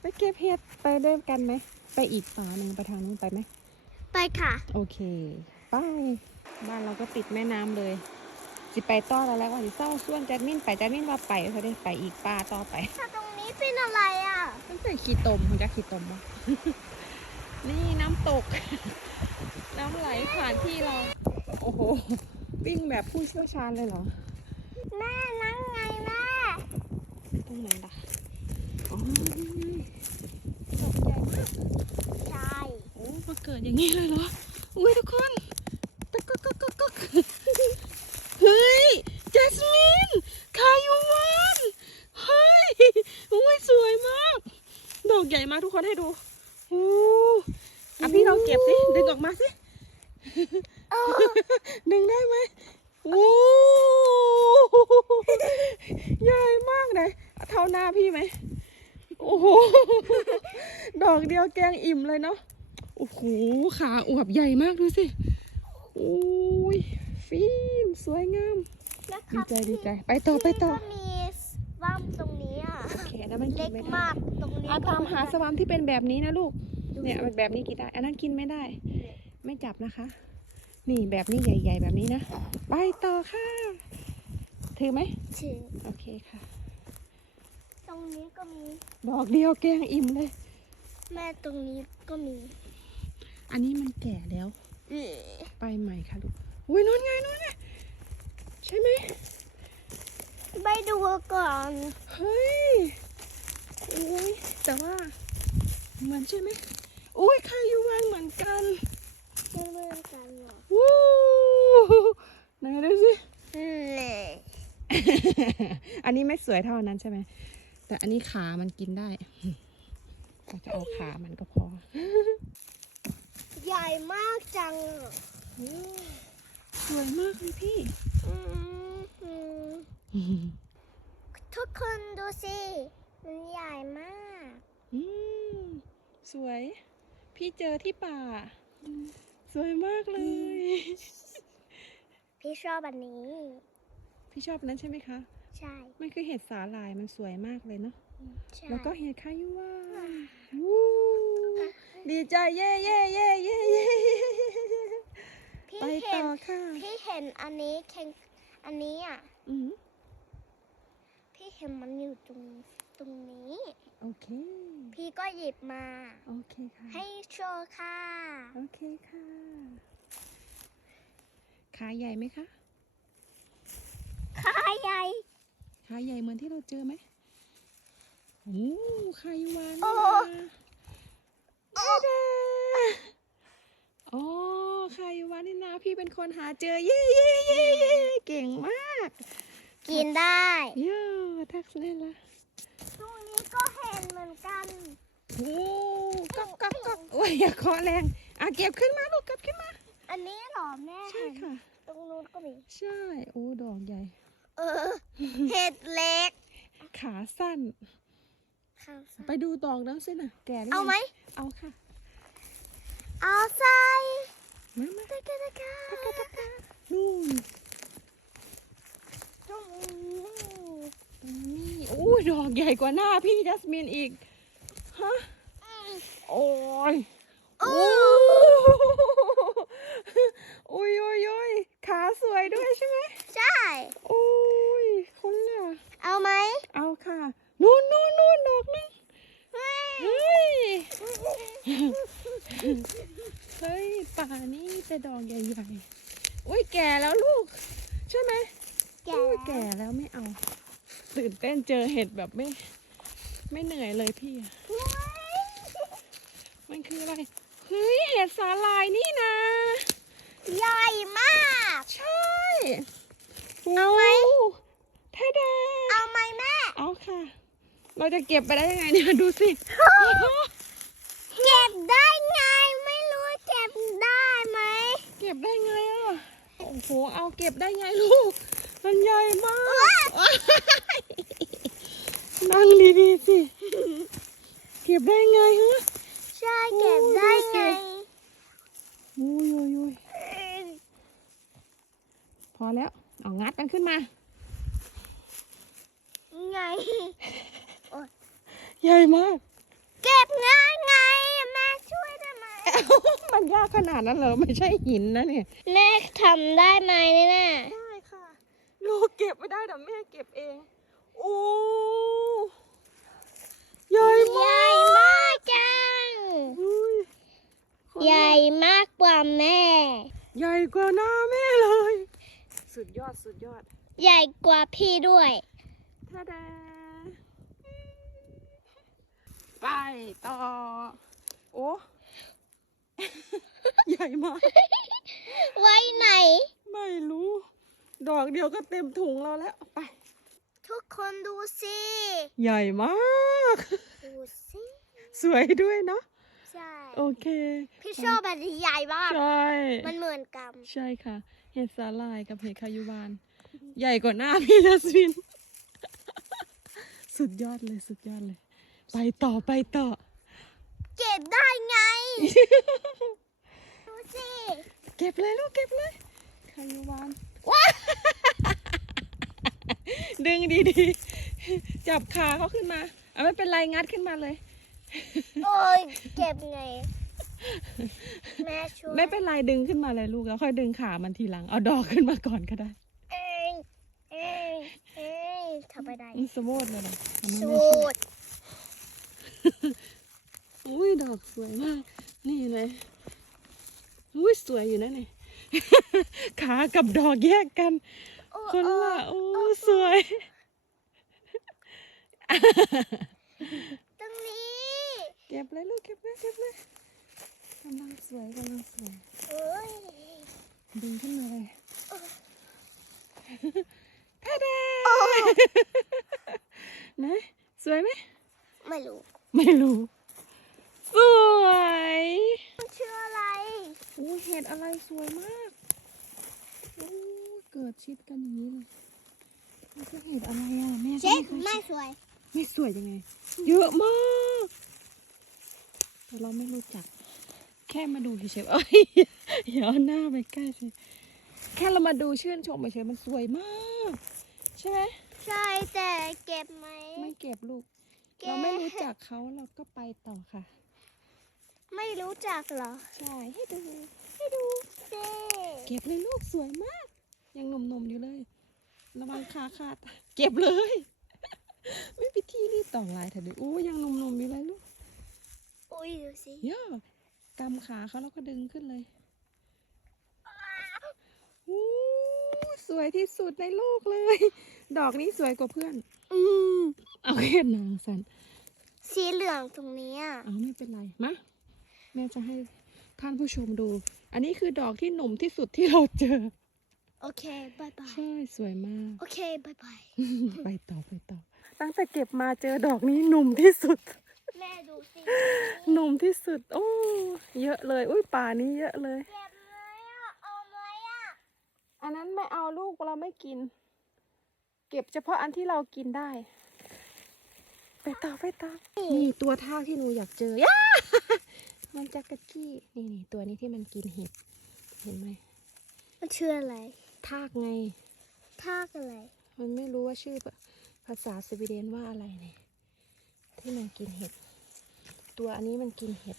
ไปเก็บเห็ดไปด้วยกันไหม ไปอีกฝาหนึ่งไปทางนู้นไปไหม ไปค่ะ โอเคไปบ้านเราก็ติดแม่น้ำเลย สิไปต่อแล้วแล้วว่าสิเศร้าส่วนจัดมินไปจัดมินว่าไปเขาได้ไปอีกป้าต่อไปถ้าตรงนี้เป็นอะไรอะมันเป็นขี้ตมคุณจะขี้ตมปะนี่น้ำตก น้ำไหลผ่านที่เรา โอ้โหวิ่งแบบผู้เชี่ยวชาญเลยเหรอ แม่นั่งไงแม่ตรงไหนล่ะอ๋อนี่ไงตก ใหญ่มากใช่โอ้มาเกิดอย่างนี้เลยเหรอ อุ้ยทุกคนตะกกกกกกเฮ้ยจัสมินคายูวันเฮ้ยอุ้ยสวยมาก ดอกใหญ่มากทุกคนให้ดูโอ้อะพี่เราเก็บสิ ดึงออกมาสิโอ้ดึงได้ไหมโอ้ใหญ่มากเลยเท่าหน้าพี่ไหม โอ้โห ดอกเดียวแกงอิ่มเลยเนาะ โอ้โห ขาอวบใหญ่มากดูสิโอ้ย ฟิล์มสวยงามแล้วคดีรับใจดีใจ ไปต่อไปต่อ ก็มีว่ามตรงนี้อะโอเคอันนั้นมันกิเล็นกไม่ได้มากตรงนี้เอาตามหาสก็วามที่เป็นแบบนี้นะลูก เนี่ยมันแบบนี้กินได้ อันนั้นกินไม่ได้ ไม่จับนะคะ นี่แบบนี้ใหญ่ ๆ แบบนี้นะ ไปต่อค่ะ ถือไหม ถึง โอเคค่ะ ตรงนี้ก็มี ดอกเดียวแกงอิ่มเลย แม่ตรงนี้ก็มี อันนี้มันแก่แล้วเอ๊ะไปใหม่ค่ะลูก อุ้ยนู่นไงนู่นไงใช่ไหมไปดูก่อน เฮ้ย อุ้ยแต่ว่า เหมือนใช่ไหมอุ้ยคายูวันเหมือนกันไม่เหมือนกันหรอกวู้ไหนดูสิเน่อันนี้ไม่สวยเท่านั้นใช่ไหม แต่อันนี้ขามันกินได้เราจะเอาขามันก็พอ ใหญ่มากจังอะสวยมากเลยพี่อืมอืมทุกคนดูสิ มันใหญ่มากอืมสวย พี่เจอที่ป่า สวยมากเลย พี่ชอบอันนี้ พี่ชอบอันนั้นใช่ไหมคะ ใช่ มันคือเห็ดสาหร่ายมันสวยมากเลยเนาะใช่แล้วก็เห็ดคายุว่าวู้ดีใจเย่เย่เย่เย่เย่พี่ไปเห็ต่นอค่ะพี่เห็นอันนี้เคนอันนี้อะ อืมพี่เห็นมันอยู่ตรงตรงนี้ โอเค พี่ก็หยิบมา โอเคค่ะ ให้โชว์ค่ะ โอเคค่ะ ขาใหญ่ไหมคะ ขาใหญ่ ขาใหญ่เหมือนที่เราเจอไหมโอ้คายุวานโอ้นี่นะโอ้ดาอ๋อคายุวานนี่นะพี่เป็นคนหาเจอเย่เย่เย่เย่เก่งมาก กินได้เย้ทักษะนั่นละตรงนี้ก็เห็นเหมือนกันโอ้ก๊อกก๊อกก๊อกโอ้ยอย่าเคาะแรงอะเก็บขึ้นมาลูกเก็บขึ้นมา อันนี้เหรอแม่ใช่ค่ะ ตรงนู้นก็มี ใช่ โอ้ ดอกใหญ่เออ เห็ดเล็ก ขาสั้น ไปดูดอกนั้นสินะแก่หรืยังเอาไหม เอาค่ะ เอาใส่มามาตะกะตะกะนู่นตรงนี้ตรงนี้โอ้ยดอกใหญ่กว่าหน้าพี่จัสมินอีก ฮะ โอ้ยโอ้ยโอ้ยขาสวยด้วยใช่ไหม ใช่ โอ้ยคนละ เอาไหม เอาค่ะ นู่นนู่นนู่นดอกนึง เฮ้ย เฮ้ย เฮ้ยป่านี่แต่ดอกใหญ่ๆอุ้ยแก่แล้วลูก ใช่ไหมแก่โอ้ยแก่แล้วไม่เอา ตื่นเต้นเจอเห็ดแบบไม่ ไม่เหนื่อยเลยพี่อะมันคืออะไร เฮ้ยเห็ดสาลายนี่นะ ใหญ่มาก ใช่เอาไหมแท้แดเอาไหมแม่ เอาค่ะ เราจะเก็บไปได้ยังไงเนี่ยดูสิ เก็บได้ไง ไม่รู้เก็บได้ไหม เก็บได้ไงอะ โอ้โหเอาเก็บได้ไงลูก มันใหญ่มาก นั่งดีๆสิ เก็บได้ไงฮะ ใช่เก็บได้ไงโอ้ยโอ้ยโอ้ยพอแล้ว เอางัดมันขึ้นมา ไงโอ๊ยใหญ่มาก เก็บง่ายไง มมันยากขนาดนั้นเหรอไม่ใช่หินนะเนี่ย แม่ทำได้ไหมเนี่ยได้ค่ะลูกเก็บไม่ได้เดี๋ยวแม่เก็บเองโอ้ใหญ่ใหมากญ่มากจัง อุ้ยใหญ่มากกว่าแม่ ใหญ่กว่าหน้าแม่เลย สุดยอดสุดยอดใหญ่กว่าพี่ด้วย ท่าดาไปต่อ โอ้ ใหญ่ มากไว้ไหน ไม่รู้ ดอกเดียวก็เต็มถุงเราแล้วไป ทุกคนดูสิ ใหญ่มาก ดูสิสวยด้วยเนาะใช่โอเค พี่ชอบแบบที่ใหญ่มากใช่มันเหมือนกันใช่ค่ะ เห็ดสาลายกับเห็ดคายุบาน ใหญ่กว่าหน้าพี่นัสวิน สุดยอดเลยสุดยอดเลย ไปต่อไปต่อ เก็บได้ไงดู สิเก็บเลยลูกเก็บเลยคายุบานว้าดึงดีๆ จับขาเขาขึ้นมาเอาไม่เป็นไรงัดขึ้นมาเลย โอ้ยเก็บไงแม่ช่วยไม่เป็นไรดึงขึ้นมาเลยลูกแล้วค่อยดึงขามันทีหลัง เอาดอกขึ้นมาก่อนก็ได้ เอ้ยเอ้ยเอ้ยทำไปได้มันสะโวดเลยเหรอทำไมสูไม่ช่วยตรอุ้ยดอกสวยมาก นี่เลย อุ้ยสวยอยู่นะเนี่ยขากับดอกแยกกันโอ้คนโอ้ละโอ้สวย ตรงนี้เก็บเลยลูกเก็บเลยเก็บเลยกำลังสวยกำลังสวยเอ้ยดึงขึ้นมาเลยท่าดาโอ้นะสวยไหมไม่รู้ ไม่รู้ สวย มันชื่ออะไร โอ้เห็ ดอะไรสวยมากโอ้เกิดชิดกันอย่างนี้เลยมันจะเห็ดอะไรอะแม่เช็ก็คไม่ไม่เคยสวยไม่สวยยังไง เยอะมาก แต่เราไม่รู้จัก แค่มาดูเฉยๆเอ้ยอย่าเอาหน้าไปใกล้สิ แค่เรามาดูชื่นชมเฉยๆมันสวยมาก ใช่ไหม ใช่แต่เก็บไหมไม่เก็บลูกเก็บเราไม่รู้จักเขาเราก็ไปต่อค่ะ ไม่รู้จักเหรอ ใช่ให้ดู ให้ดูสิเก็บเลยลูกสวยมาก ยังหนุ่มๆอยู่เลย ระวังขาขาด เก็บเลย ไม่พิธีรีบต่อลายเถอะดิโอ้ยังหนุ่มๆอยู่เลยลูกอุ้ยดูสิย่อกำขาเขาแล้วก็ดึงขึ้นเลยอู้สวยที่สุดในโลกเลย ดอกนี้สวยกว่าเพื่อน อืมเอาแค่นางสันสีเหลืองตรงนี้อะเอาไม่เป็นไร มา แม่จะให้ท่านผู้ชมดู อันนี้คือดอกที่หนุ่มที่สุดที่เราเจอ โอเคบายบายใช่ สวยมาก โอเคบายบาย ไปต่อไปต่อ ตั้งแต่เก็บมาเจอดอกนี้หนุ่มที่สุด แม่ดูสิหนุ่มที่สุด โอ้เยอะเลย อุ้ยป่านี้เยอะเลย เก็บไหมอะเอาไหมอะอันนั้นไม่เอาลูกเราไม่กิน เก็บเฉพาะอันที่เรากินได้ ไปต่อไปต่อนี่ตัวทากที่หนูอยากเจอย่า มันจักรจี้นี่นี่ตัวนี้ที่มันกินเห็ดเห็นไหมมันชื่ออะไร ทากไง ทากอะไร มันไม่รู้ว่าชื่อภาษาสวีเดนว่าอะไรเนี่ยที่มันกินเห็ด ตัวอันนี้มันกินเห็ด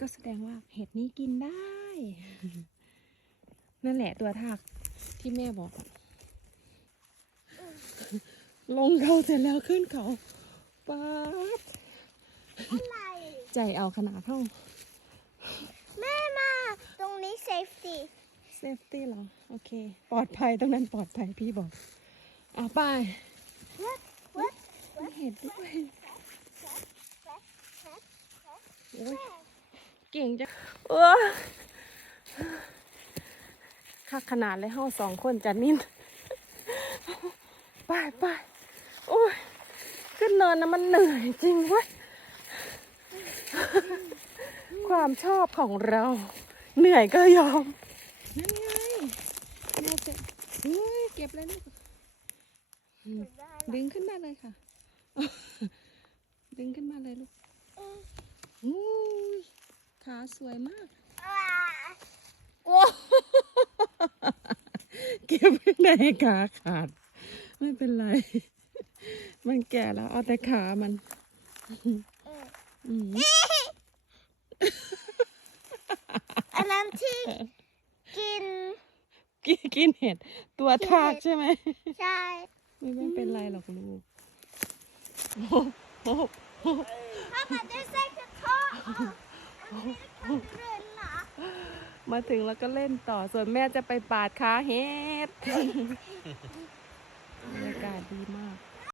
ก็แสดงว่าเห็ดนี้กินได้ นั่นแหละตัวทากที่แม่บอกอะลงเขาเสร็จแล้วขึ้นเขาป๊าบอะไรใจเอาขนาดเท่าแม่มา ตรงนี้เซฟตี้เซฟตี้เหรอ โอเค ปลอดภัยตรงนั้นปลอดภัยพี่บอก อะไปวัดวัดมีเห็ดด้วยโอ้ยเก่งจังเออคักขนาดเลยเฮาสองคนจันนินไปไปโอ้ยขึ้นเนินนะมันเหนื่อยจริงเว้ยความชอบของเรา เหนื่อยก็ยอม นั่นไงแม่จะเฮ้ยเก็บเลยลูกอืมดึงขึ้นมาเลยค่ะ ดึงขึ้นมาเลยลูกอุ้ยขาสวยมาก โอ้เก็บไม่ได้ขาขาด ไม่เป็นไร มันแก่แล้ว เอาแต่ขามันเอออืมอั นนั้นที่กิน กินกินเห็ด ตัวทากใช่ไหมใช่ไม่ไม่เป็นไรหรอกลูกโอ้โหถ้ามันได้ใส่กระทะอันนี้ก็เดินหนามาถึงแล้วก็เล่นต่อส่วนแม่จะไปปาดขาเห็ดบรรยากาศดีม